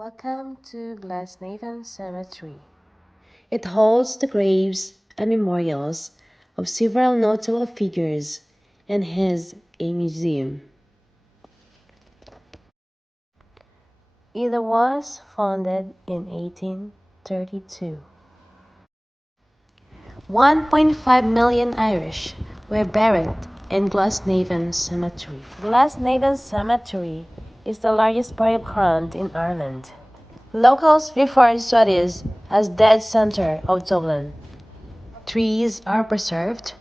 Welcome to GLASNEVIN Cemetery. It holds the graves and memorials of several notable figures and has a museum. It was founded in 1832. 1.5 million Irish were buried in Glasnevin Cemetery. Glasnevin Cemetery is the largest burial ground in Ireland. Locals refer to it as dead center of Dublin. Trees are preserved.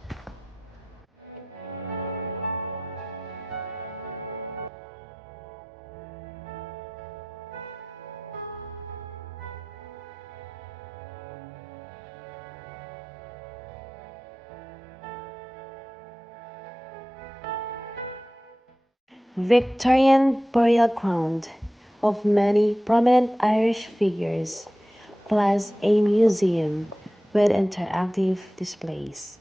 Victorian burial ground of many prominent Irish figures, plus a museum with interactive displays.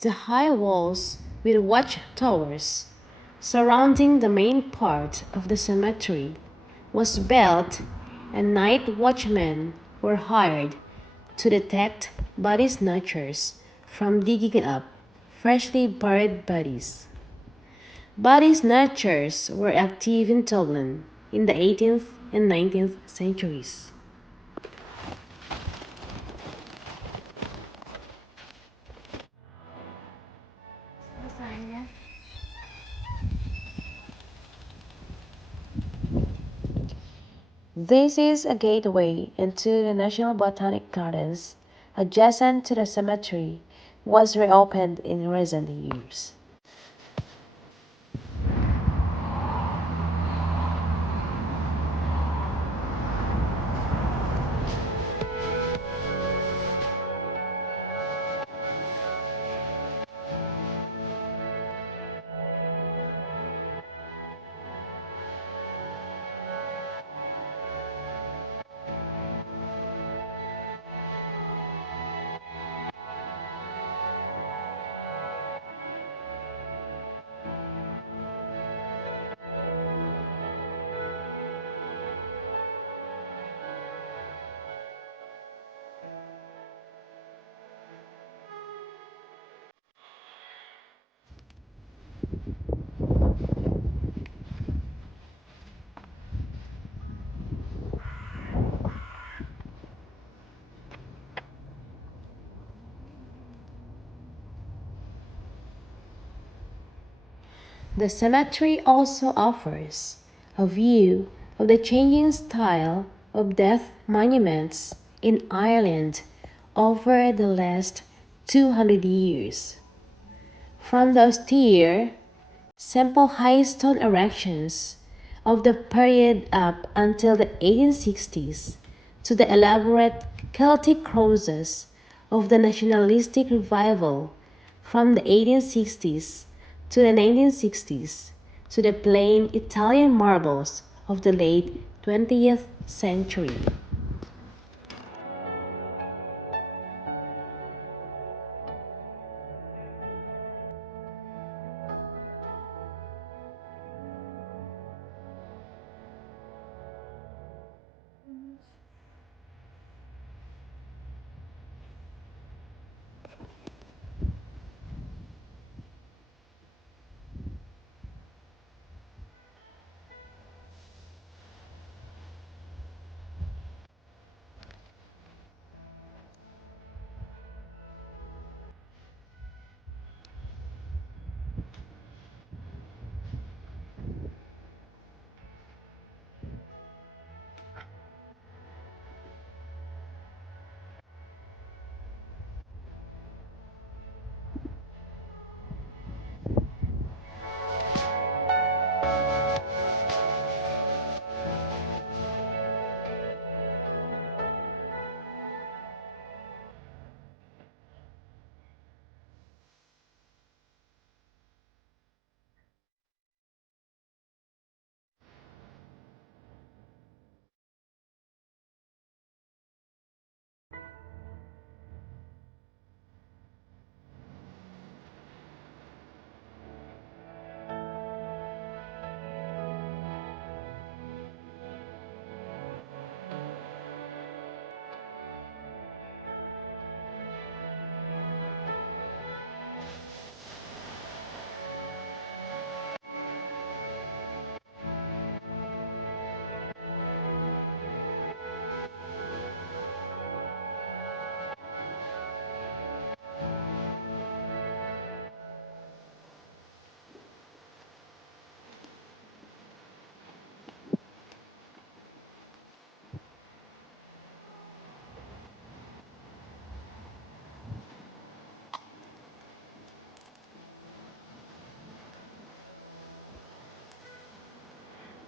The high walls with watchtowers surrounding the main part of the cemetery was built, and night watchmen were hired to detect body snatchers from digging up freshly buried bodies. Body snatchers were active in Dublin in the 18th and 19th centuries. This is a gateway into the National Botanic Gardens, adjacent to the cemetery, was reopened in recent years. The cemetery also offers a view of the changing style of death monuments in Ireland over the last 200 years. From the austere, simple high stone erections of the period up until the 1860s to the elaborate Celtic crosses of the nationalistic revival from the 1860s to the 1960s to the plain Italian marbles of the late 20th century.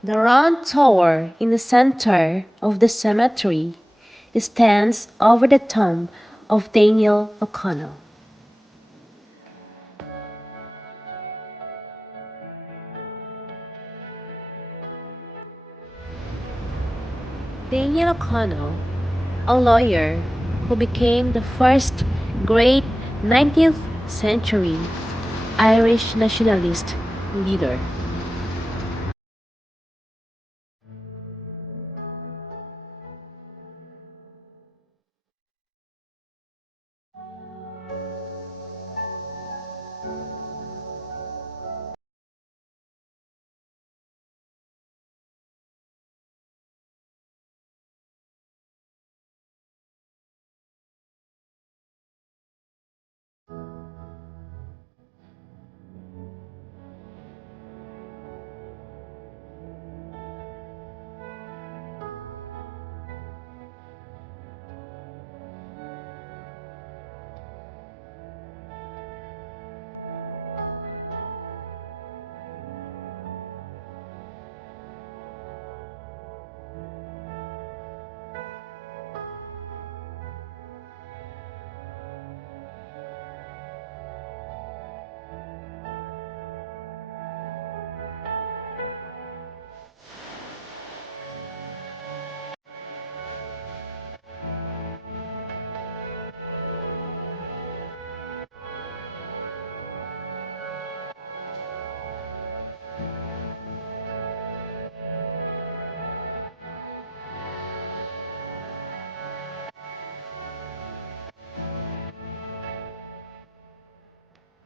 The round tower in the center of the cemetery stands over the tomb of Daniel O'Connell. Daniel O'Connell, a lawyer who became the first great 19th century Irish nationalist leader.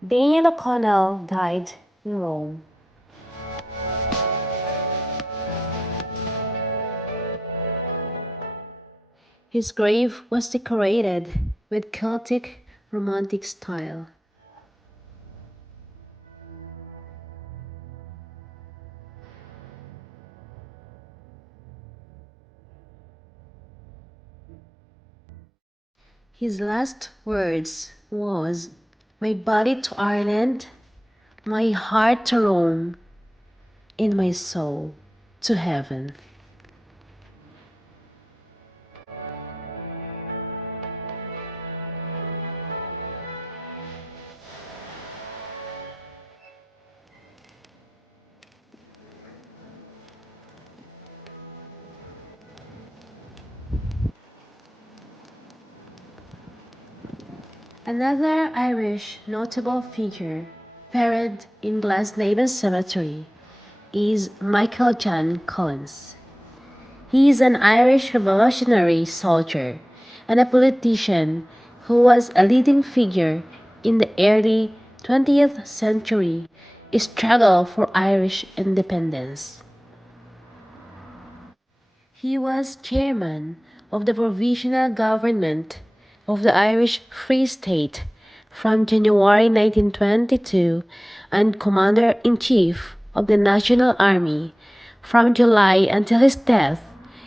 Daniel O'Connell died in Rome. His grave was decorated with Celtic Romantic style. His last words was, "My body to Ireland, my heart to Rome, and my soul to heaven." Another Irish notable figure buried in Glasnevin Cemetery is Michael John Collins. He is an Irish revolutionary soldier and a politician who was a leading figure in the early 20th century struggle for Irish independence. He was chairman of the provisional government of the Irish Free State from January 1922 and commander-in-chief of the National Army from July until his death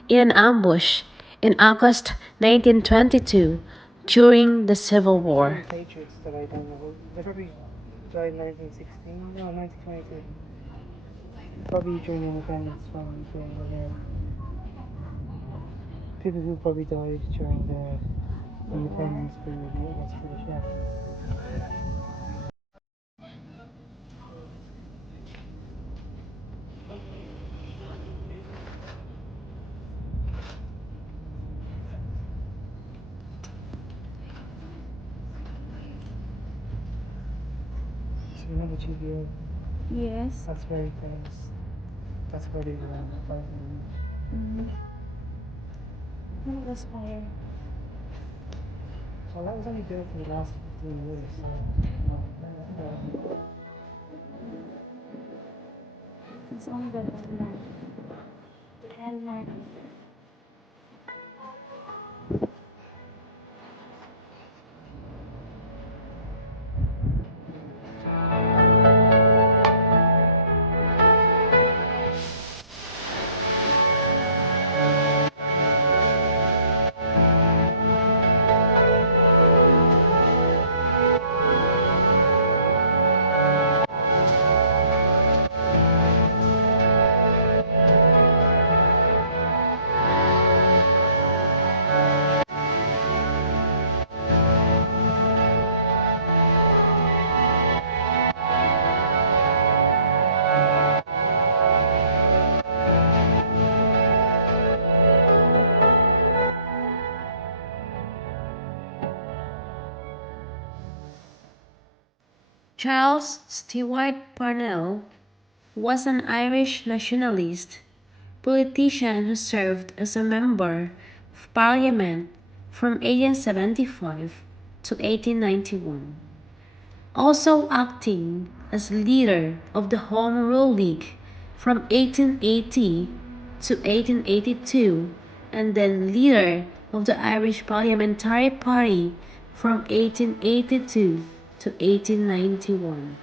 in an ambush in August 1922 during the Civil War. Patriots that I don't know. They probably died in 1916, no, 1922. Probably during the independence from the people who probably died during the independence period against British, yeah. So you know the GBO? Yes. That's very famous. That's where they fight. Mm-hmm. That was fire. Well, that was only built for the last 15 years, so It's only the landmark. Landmark. Charles Stewart Parnell was an Irish nationalist politician who served as a member of Parliament from 1875 to 1891, also acting as leader of the Home Rule League from 1880 to 1882, and then leader of the Irish Parliamentary Party from 1882 to 1891.